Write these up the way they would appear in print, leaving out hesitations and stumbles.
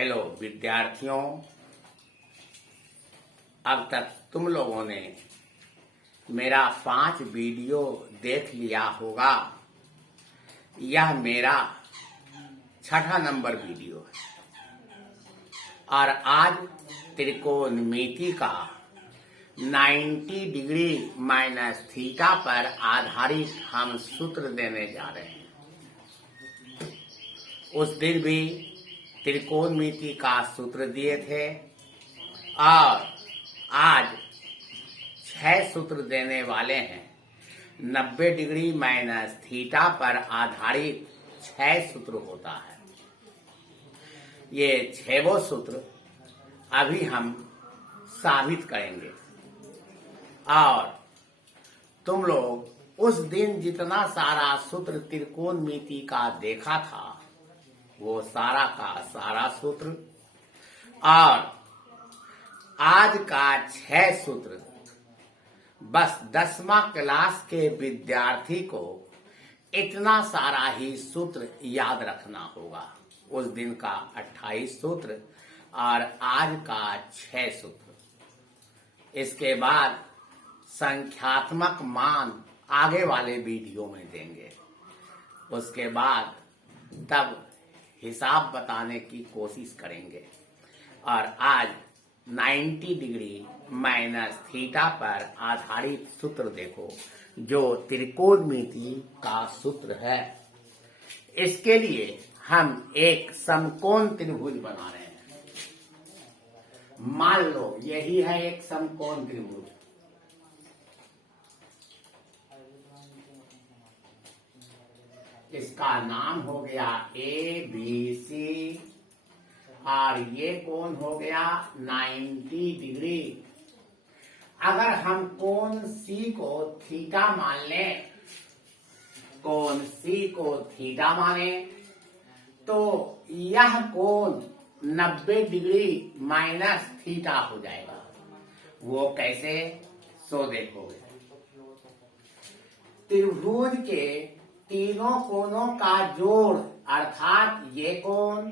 Hello विद्यार्थियों, अब तक तुम लोगों ने मेरा 5 वीडियो देख लिया होगा। यह मेरा 6ठा नंबर वीडियो है और आज त्रिकोणमिति का 90 डिग्री माइनस थीटा पर आधारित हम सूत्र देने जा रहे हैं। उस दिन भी त्रिकोणमिति का सूत्र दिए थे और आज 6 सूत्र देने वाले हैं। 90 डिग्री माइनस थीटा पर आधारित 6 सूत्र होता है। ये 6 सूत्र अभी हम साबित करेंगे और तुम लोग उस दिन जितना सारा सूत्र त्रिकोणमिति का देखा था वो सारा का सारा सूत्र और आज का 6 सूत्र बस 10वां क्लास के विद्यार्थी को इतना सारा ही सूत्र याद रखना होगा। उस दिन का 28 सूत्र और आज का 6 सूत्र। इसके बाद संख्यात्मक मान आगे वाले वीडियो में देंगे। उसके बाद तब हिसाब बताने की कोशिश करेंगे और आज 90 डिग्री माइनस थीटा पर आधारित सूत्र देखो जो त्रिकोणमिति का सूत्र है। इसके लिए हम एक समकोण त्रिभुज बना रहे हैं। मान लो यही है एक समकोण त्रिभुज। इसका नाम हो गया ABC और ये कोण हो गया 90 डिग्री। अगर हम कोण C को थीटा मान लें, कोण C को थीटा माने तो यह कोण 90 डिग्री माइनस थीटा हो जाएगा। वो कैसे? सो देखोगे त्रिभुज के तीनों कोणों का जोड़ अर्थात ये कोण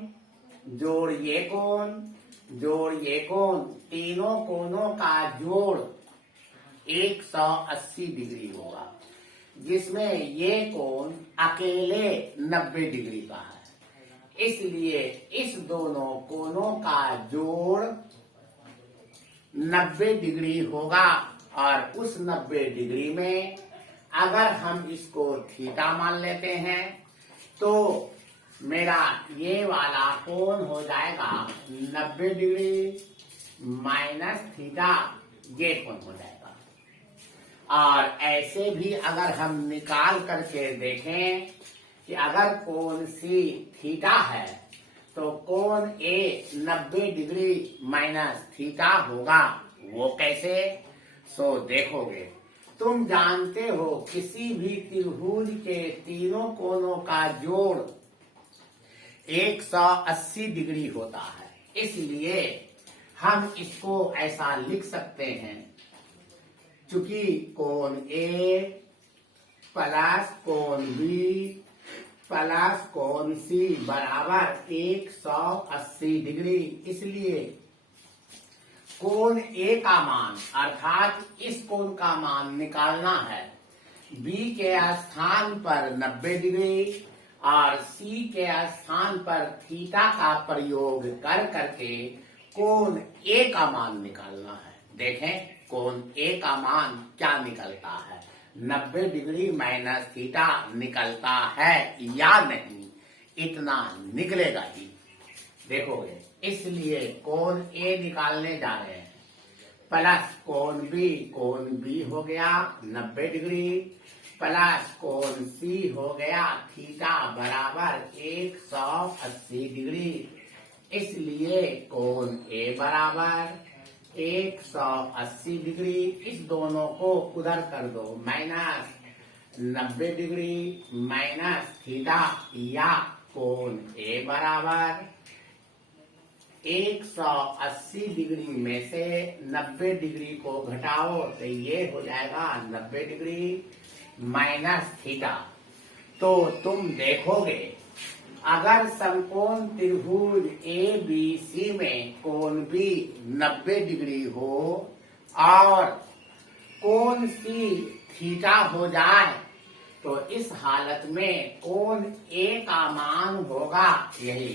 जोड़ ये कोण जोड़ ये कोण, तीनों कोणों का जोड़ 180 डिग्री होगा, जिसमें ये कोण अकेले 90 डिग्री का है। इसलिए इस दोनों कोणों का जोड़ 90 डिग्री होगा और उस 90 डिग्री में अगर हम इसको थीटा मान लेते हैं तो मेरा ये वाला कोण हो जाएगा 90 डिग्री माइनस थीटा, ये कोण हो जाएगा। और ऐसे भी अगर हम निकाल करके देखें कि अगर कोण C थीटा है तो कोण A 90 डिग्री माइनस थीटा होगा। वो कैसे? सो देखोगे। तुम जानते हो किसी भी त्रिभुज के तीनों कोणों का जोड़ 180 डिग्री होता है। इसलिए हम इसको ऐसा लिख सकते हैं, चूंकि कोण A प्लस कोण B प्लस कोण C बराबर 180 डिग्री। इसलिए कोण A का मान अर्थात इस कोण का मान निकालना है। B के स्थान पर 90 डिग्री और C के स्थान पर थीटा का प्रयोग कर करके कोण A का मान निकालना है। देखें कोण A का मान क्या निकलता है। 90 डिग्री माइनस थीटा निकलता है या नहीं, इतना निकलेगा ही। देखोगे, इसलिए कोण A निकालने जा रहे हैं। प्लस कोण B हो गया 90 डिग्री प्लस कोण C हो गया थीटा बराबर 180 डिग्री। इसलिए कोण A बराबर 180 डिग्री। इस दोनों को उधर कर दो, माइनस 90 डिग्री माइनस थीटा या कोण A बराबर 180 डिग्री में से 90 डिग्री को घटाओ तो ये हो जाएगा 90 डिग्री माइनस थीटा। तो तुम देखोगे अगर समकोण त्रिभुज ए बी सी में कोण बी 90 डिग्री हो और कोण सी थीटा हो जाए तो इस हालत में कोण ए का मान होगा यही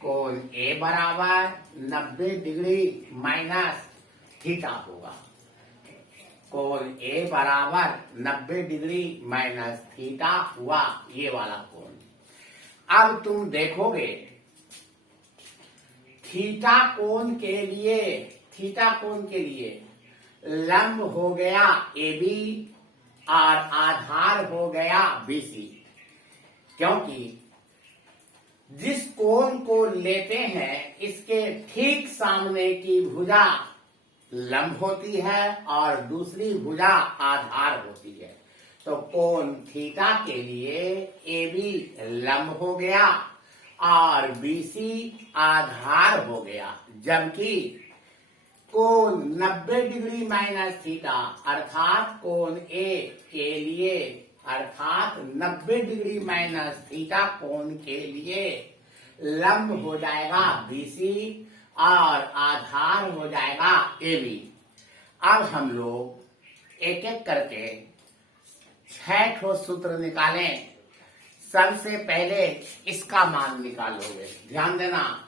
कोण ए बराबर 90 डिग्री माइनस थीटा होगा। कोण ए बराबर 90 डिग्री माइनस थीटा हुआ ये वाला कोण। अब तुम देखोगे थीटा कोण के लिए लंब हो गया AB और आधार हो गया BC, क्योंकि जिस कोण को लेते हैं इसके ठीक सामने की भुजा लंब होती है और दूसरी भुजा आधार होती है। तो कोण थीटा के लिए AB लंब हो गया और BC आधार हो गया, जबकि कोण 90 डिग्री माइनस थीटा अर्थात कोण ए के लिए अर्थात 90 डिग्री माइनस थीटा कोण के लिए लंब हो जाएगा BC और आधार हो जाएगा AB। अब हम लोग एक एक करके 6 ठो सूत्र निकालें। सबसे पहले इसका मान निकालोगे, ध्यान देना।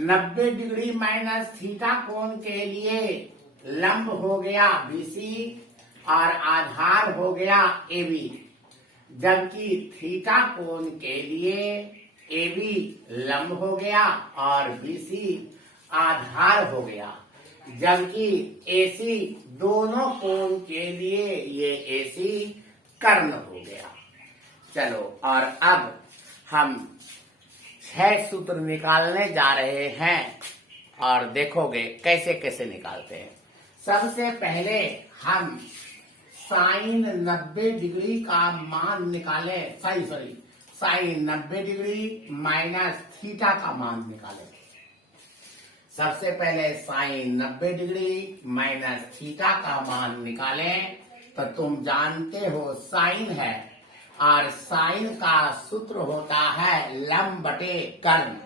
90 डिग्री माइनस थीटा कोण के लिए लंब हो गया BC और आधार हो गया AB, जबकि थीटा कोण के लिए AB लंब हो गया और BC आधार हो गया, जबकि AC दोनों कोण के लिए ये AC कर्ण हो गया। चलो और अब हम 6 सूत्र निकालने जा रहे हैं और देखोगे कैसे कैसे निकालते हैं। सबसे पहले हम साइन 90 डिग्री का मान निकालें, साइन 90 डिग्री माइनस थीटा का मान निकालें। सबसे पहले साइन 90 डिग्री माइनस थीटा का मान निकालें। तो तुम जानते हो साइन है और साइन का सूत्र होता है लंब बटे कर्ण,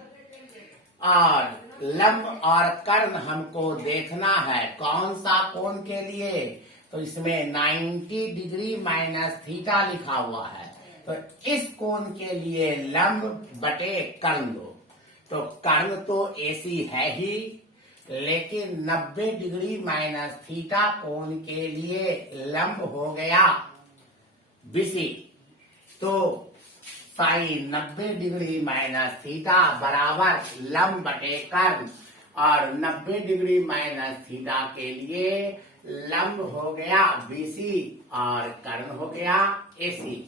और लंब और कर्ण हमको देखना है कौन सा कोण के लिए। तो इसमें 90 डिग्री माइनस थीटा लिखा हुआ है, तो इस कोण के लिए लंब बटे कर्ण दो। तो कर्ण तो AC है ही, लेकिन 90 डिग्री माइनस थीटा कोण के लिए लंब हो गया BC। तो साइन 90 डिग्री माइनस थीटा बराबर लंब बटे कर्ण, और 90 डिग्री माइनस थीटा के लिए लंब हो गया BC और कर्ण हो गया AC।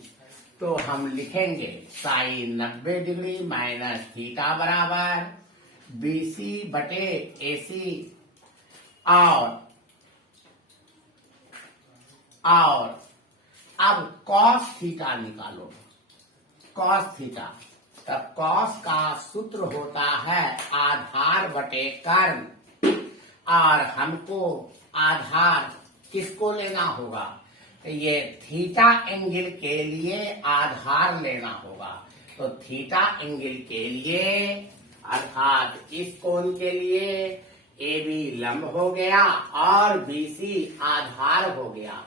तो हम लिखेंगे साइन 90 डिग्री माइनस थीटा बराबर BC बटे AC और अब कॉस थीटा निकालो, कॉस थीटा। तब कॉस का सूत्र होता है आधार बटे कर्ण, और हमको आधार किसको लेना होगा, ये थीटा एंगल के लिए आधार लेना होगा। तो थीटा एंगल के लिए अर्थात इस कोण के लिए AB लंब हो गया और BC आधार हो गया,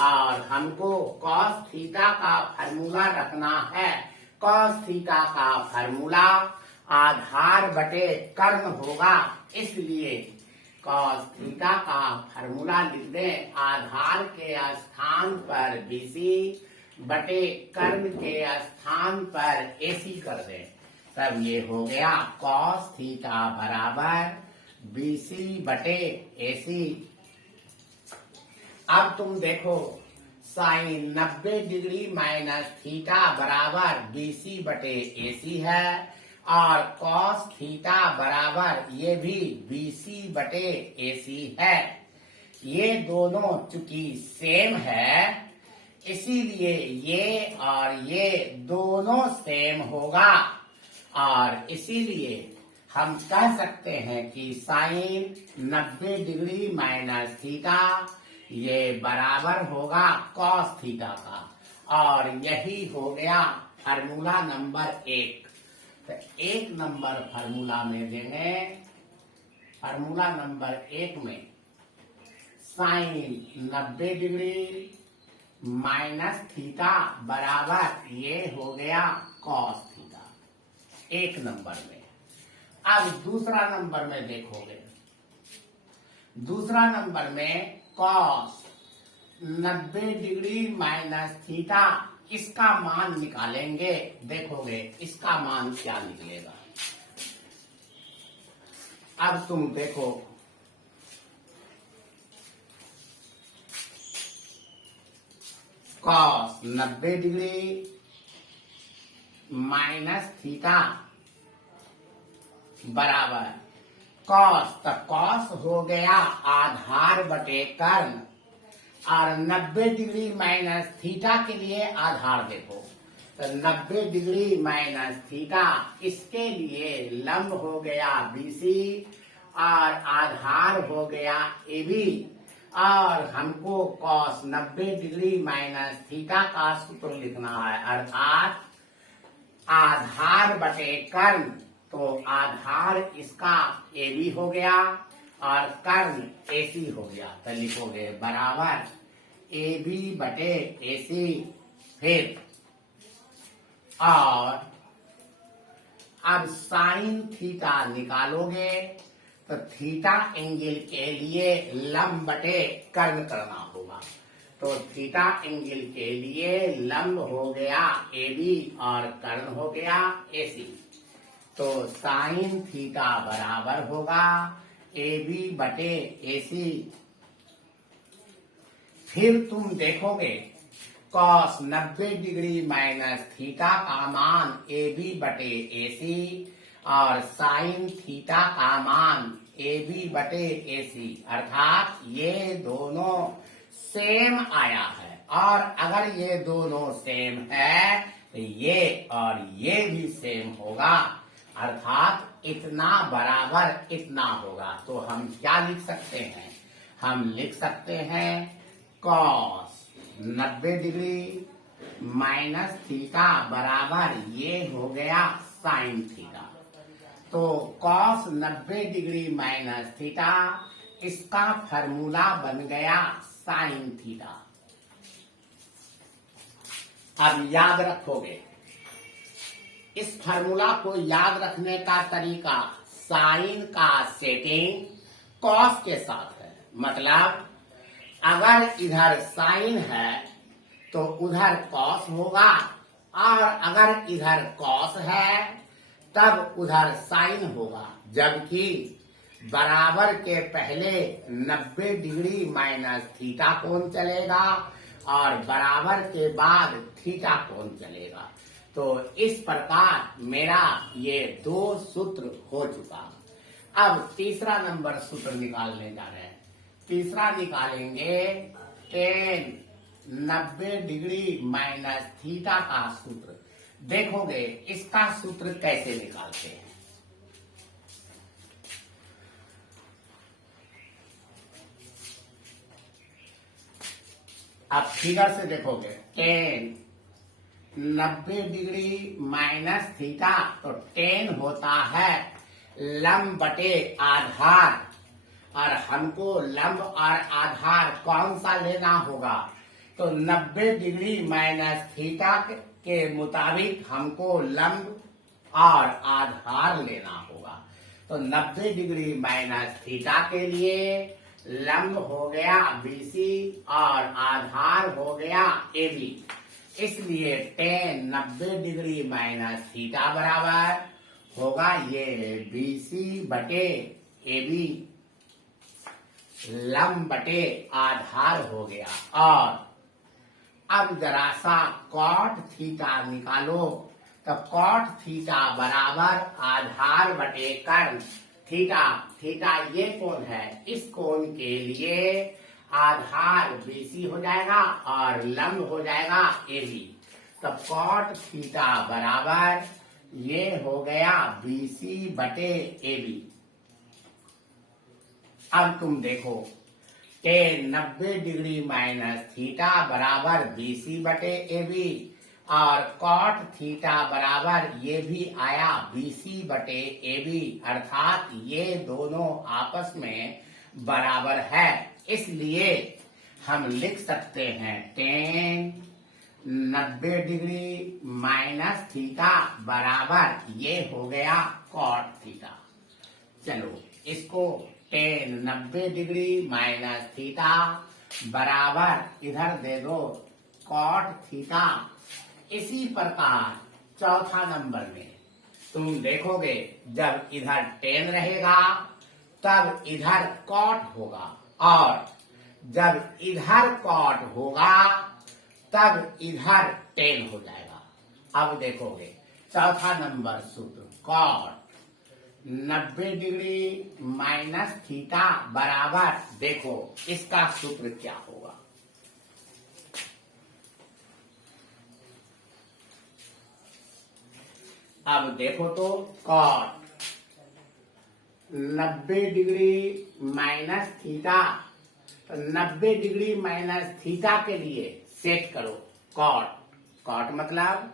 और हमको cos थीटा का फार्मूला रखना है। cos थीटा का फार्मूला आधार बटे कर्ण होगा, इसलिए cos थीटा का फार्मूला लिख दें। आधार के स्थान पर BC बटे कर्ण के स्थान पर AC कर दें। तब ये हो गया cos थीटा बराबर BC बटे AC। अब तुम देखो साइन 90 डिग्री माइनस थीटा बराबर BC बटे AC है, और cos थीटा बराबर ये भी BC बटे AC है। ये दोनों चूंकि सेम है, इसीलिए ये और ये दोनों सेम होगा, और इसीलिए हम कह सकते हैं कि साइन 90 डिग्री माइनस थीटा ये बराबर होगा cos थीटा का, और यही हो गया फार्मूला नंबर 1। तो 1 नंबर फार्मूला में देंगे, फार्मूला नंबर 1 में साइन 90 डिग्री माइनस थीटा बराबर ये हो गया कॉस थीटा, 1 नंबर में। अब दूसरा नंबर में देखोगे, दूसरा नंबर में कॉस 90 डिग्री माइनस थीटा, इसका मान निकालेंगे। देखोगे इसका मान क्या निकलेगा। अब तुम देखो, कॉस 90 डिग्री माइनस थीटा बराबर कॉस, तो कॉस हो गया आधार बटे कर्ण, और 90 डिग्री माइनस थीटा के लिए आधार देखो, तो 90 डिग्री माइनस थीटा, इसके लिए लंब हो गया BC और आधार हो गया AB, और हमको कॉस 90 डिग्री माइनस थीटा का सूत्र लिखना है, अर्थात आधार बटे कर्ण। तो आधार इसका AB हो गया और कर्ण AC हो गया, तो लिखोगे बराबर AB बटे AC, फिर और अब साइन थीटा निकालोगे, तो थीटा एंगल के लिए लंब बटे कर्ण करना होगा। तो थीटा एंगल के लिए लंब हो गया AB और कर्ण हो गया AC, तो साइन थीटा बराबर होगा AB बटे AC। फिर तुम देखोगे कॉस 90 डिग्री माइनस थीटा का मान AB बटे AC और साइन थीटा का मान AB बटे AC, अर्थात ये दोनों सेम आया है। और अगर ये दोनों सेम है तो ये और ये भी सेम होगा, अर्थात इतना बराबर इतना होगा। तो हम क्या लिख सकते हैं, हम लिख सकते हैं कॉस 90 डिग्री माइनस थीटा बराबर ये हो गया साइन थीटा। तो कॉस 90 डिग्री माइनस थीटा, इसका फार्मूला बन गया साइन थीटा। अब याद रखोगे, इस फार्मूला को याद रखने का तरीका साइन का सेटिंग कॉस के साथ है। मतलब अगर इधर साइन है तो उधर कॉस होगा, और अगर इधर कॉस है तब उधर साइन होगा। जबकि बराबर के पहले 90 डिग्री माइनस थीटा कोण चलेगा और बराबर के बाद थीटा कोण चलेगा। तो इस प्रकार मेरा ये 2 सूत्र हो चुका। अब तीसरा नंबर सूत्र निकालने जा रहे हैं। तीसरा निकालेंगे tan 90 डिग्री माइनस थीटा का सूत्र। देखोगे इसका सूत्र कैसे निकालते हैं। अब फिगर से देखोगे tan 90 डिग्री माइनस थीटा, तो tan होता है लंब बटे आधार, और हमको लंब और आधार कौन सा लेना होगा, तो 90 डिग्री माइनस थीटा के मुताबिक हमको लंब और आधार लेना होगा। तो 90 डिग्री माइनस थीटा के लिए लंब हो गया BC और आधार हो गया AB, इसलिए tan 90 डिग्री माइनस थीटा बराबर होगा ये BC बटे AB, लंब बटे आधार हो गया। और अब जरा सा कॉट थीटा निकालो, तो कॉट थीटा बराबर आधार बटे कर्ण। थीटा थीटा ये कोण है, इस कोण के लिए आधार BC हो जाएगा और लंब हो जाएगा AB। तो कॉट थीटा बराबर ये हो गया BC बटे AB। अब तुम देखो tan 90 डिग्री माइनस थीटा बराबर BC बटे AB, और कॉट थीटा बराबर ये भी आया BC बटे AB, अर्थात ये दोनों आपस में बराबर है। इसलिए हम लिख सकते हैं tan 90 डिग्री माइनस थीटा बराबर ये हो गया कॉट थीटा। चलो इसको tan 90 डिग्री माइनस थीटा बराबर इधर दे दो कॉट थीटा। इसी प्रकार चौथा नंबर में तुम देखोगे जब इधर tan रहेगा तब इधर कॉट होगा, और जब इधर कॉट होगा तब इधर tan हो जाएगा। अब देखोगे चौथा नंबर सूत्र कॉट 90 डिग्री माइनस थीटा बराबर, देखो इसका सूत्र क्या होगा। अब देखो तो cot 90 degree minus theta, 90 degree minus theta के लिए सेट करो कॉट, कॉट मतलब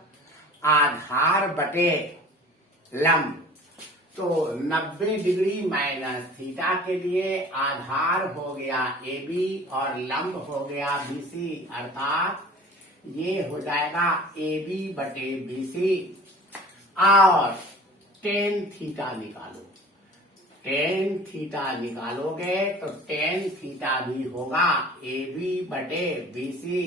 आधार बटे लंब। तो 90 डिग्री माइनस थीटा के लिए आधार हो गया AB और लंब हो गया BC, अर्थात ये हो जाएगा AB बटे BC। और tan थीटा निकालो, tan थीटा निकालोगे तो tan थीटा भी होगा AB बटे BC।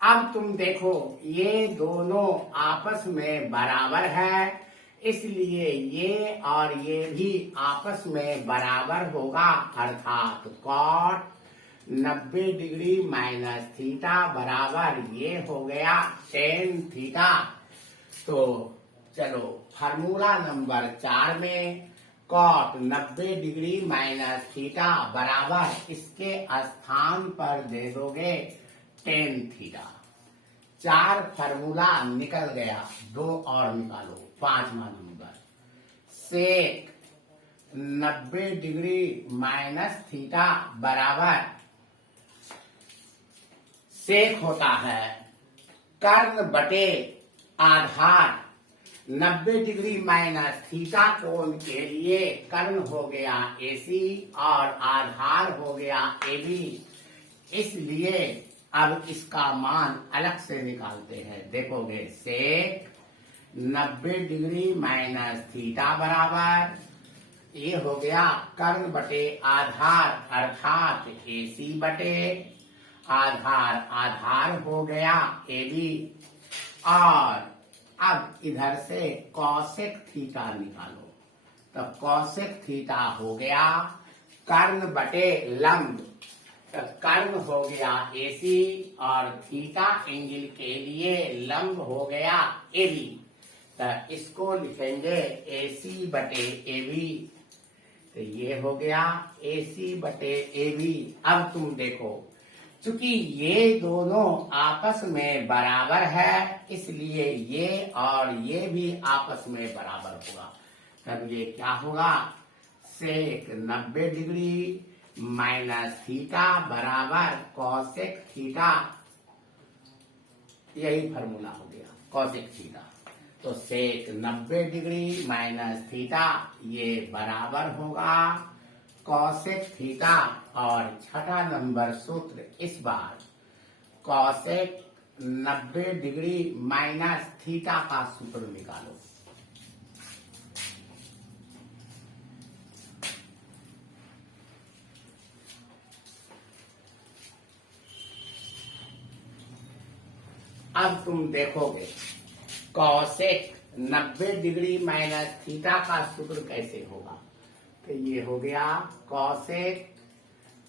अब तुम देखो ये दोनों आपस में बराबर है, इसलिए ये और ये भी आपस में बराबर होगा, अर्थात कॉट 90 डिग्री माइनस थीटा बराबर ये हो गया tan थीटा। तो चलो फार्मूला नंबर 4 में कॉट 90 डिग्री माइनस थीटा बराबर इसके स्थान पर दे दोगे tan थीटा। 4 फार्मूला निकल गया, 2 और निकालो। 5वां नंबर सेक 90 डिग्री माइनस थीटा बराबर, सेक होता है कर्ण बटे आधार। 90 डिग्री माइनस थीटा कोण के लिए कर्ण हो गया AC और आधार हो गया AB, इसलिए अब इसका मान अलग से निकालते हैं। देखोगे सेक 90 डिग्री माइनस थीटा बराबर ये हो गया कर्ण बटे आधार, अर्थात AC बटे आधार, आधार हो गया AB। और अब इधर से कॉसेक थीटा निकालो, तो कॉसेक थीटा हो गया कर्ण बटे लंब, तो कर्ण हो गया AC और थीटा एंगल के लिए लंब हो गया AB। तो इसको लिखेंगे AC बटे AB। तो ये हो गया AC बटे AB। अब तुम देखो चूंकि ये दोनों आपस में बराबर है, इसलिए ये और ये भी आपस में बराबर होगा। तब ये क्या होगा, सेक 90 डिग्री माइनस थीटा बराबर कॉसेक थीटा, यही फॉर्मूला हो गया कॉसेक थीटा। तो सेक 90 डिग्री माइनस थीटा ये बराबर होगा कॉसेक थीटा। और छठा नंबर सूत्र इस बार कॉसेक 90 डिग्री माइनस थीटा का सूत्र निकालो। अब तुम देखोगे कॉसेक 90 डिग्री माइनस थीटा का सूत्र कैसे होगा। तो ये हो गया कॉसेक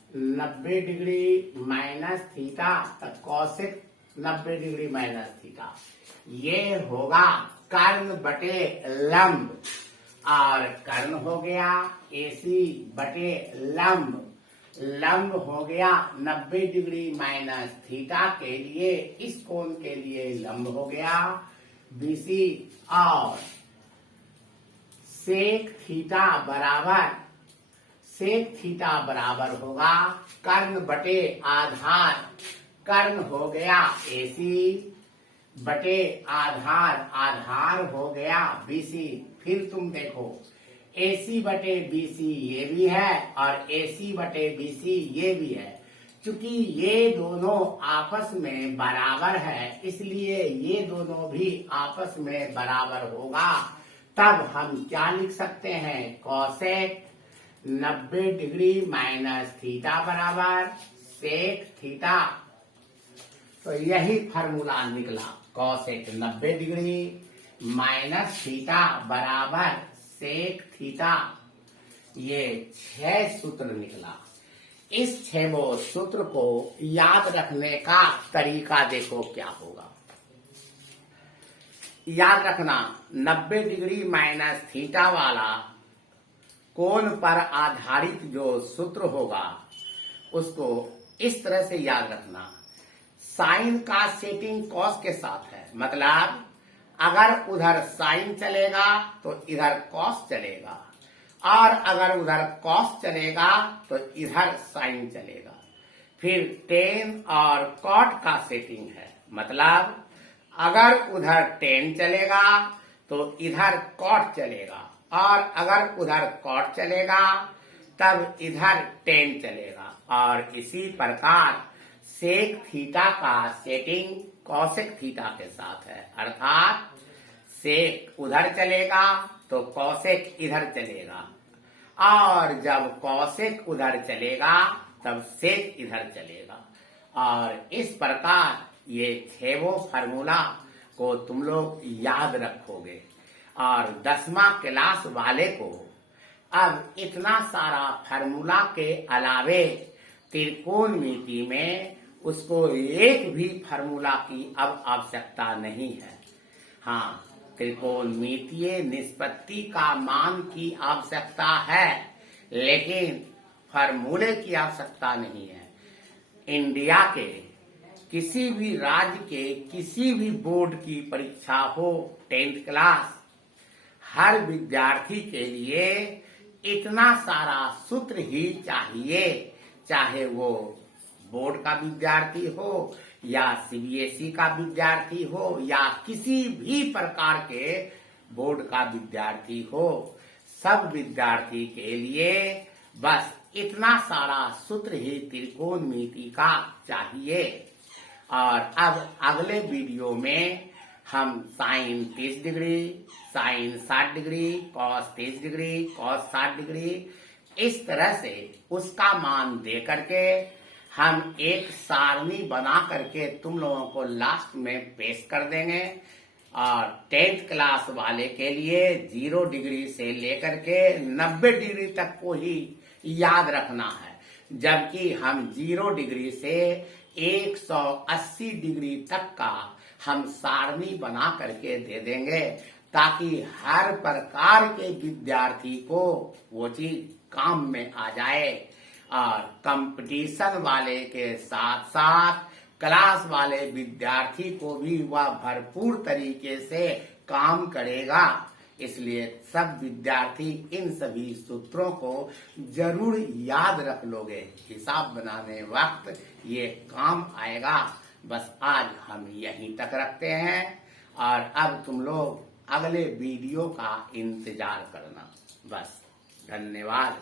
90 डिग्री माइनस थीटा, तो कॉसेक 90 डिग्री माइनस थीटा ये होगा कर्ण बटे लंब, और कर्ण हो गया AC बटे लंब, लंब हो गया 90 डिग्री माइनस थीटा के लिए, इस कोण के लिए लंब हो गया BC। और सेक थीटा बराबर होगा कर्ण बटे आधार, कर्ण हो गया AC बटे आधार, आधार हो गया बीसी। फिर तुम देखो AC बटे BC ये भी है और AC बटे BC ये भी है। क्योंकि ये दोनों आपस में बराबर है इसलिए ये दोनों भी आपस में बराबर होगा। तब हम क्या लिख सकते हैं, कॉसेक 90 डिग्री माइनस थीटा बराबर सेक थीटा। तो यही फार्मूला निकला, कॉसेक 90 डिग्री माइनस थीटा बराबर सेक थीटा। ये 6 सूत्र निकला। इस 6 सूत्र को याद रखने का तरीका देखो क्या होगा। याद रखना 90 डिग्री माइनस थीटा वाला कोण पर आधारित जो सूत्र होगा उसको इस तरह से याद रखना, साइन का सेटिंग कॉस के साथ है। मतलब अगर उधर साइन चलेगा तो इधर कॉस चलेगा और अगर उधर कॉस चलेगा तो इधर साइन चलेगा। फिर टेन और कॉट का सेटिंग है। मतलब अगर उधर टेन चलेगा तो इधर कॉट चलेगा और अगर उधर कॉट चलेगा तब इधर टेन चलेगा। और इसी प्रकार सेक थीटा का सेटिंग कॉसेक थीटा के साथ है। अर्थात सेक उधर चलेगा तो कॉसेक इधर चलेगा और जब कॉसेक उधर चलेगा तब सेक इधर चलेगा। और इस प्रकार ये 6 फार्मूला को तुम लोग याद रखोगे। और 10वां क्लास वाले को अब इतना सारा फार्मूला के अलावे त्रिकोणमिति में उसको एक भी फार्मूला की अब आवश्यकता नहीं है। हाँ, त्रिकोणमितीय निष्पत्ति का मान की आवश्यकता है लेकिन फार्मूले की आवश्यकता नहीं है। इंडिया के किसी भी राज्य के किसी भी बोर्ड की परीक्षा हो 10th क्लास, हर विद्यार्थी के लिए इतना सारा सूत्र ही चाहिए, चाहे वो बोर्ड का विद्यार्थी हो या CBSE का विद्यार्थी हो या किसी भी प्रकार के बोर्ड का विद्यार्थी हो। सब विद्यार्थी के लिए बस इतना सारा सूत्र ही त्रिकोणमिति का चाहिए। और अब अगले वीडियो में हम sine 30 degree, sine 60 degree, cos 30 degree, cos 60 degree, इस तरह से उसका मान दे करके हम एक सारणी बना करके तुम लोगों को लास्ट में पेश कर देंगे। और 10th क्लास वाले के लिए 0 डिग्री से लेकर के 90 डिग्री तक को ही याद रखना है, जबकि हम 0 डिग्री से 180 डिग्री तक का हम सारणी बना करके दे देंगे ताकि हर प्रकार के विद्यार्थी को वो चीज काम में आ जाए। और कंपटीशन वाले के साथ साथ क्लास वाले विद्यार्थी को भी वह भरपूर तरीके से काम करेगा। इसलिए सब विद्यार्थी इन सभी सूत्रों को जरूर याद रख लोगे, हिसाब बनाने वक्त ये काम आएगा। बस आज हम यहीं तक रखते हैं और अब तुम लोग अगले वीडियो का इंतजार करना। बस, धन्यवाद।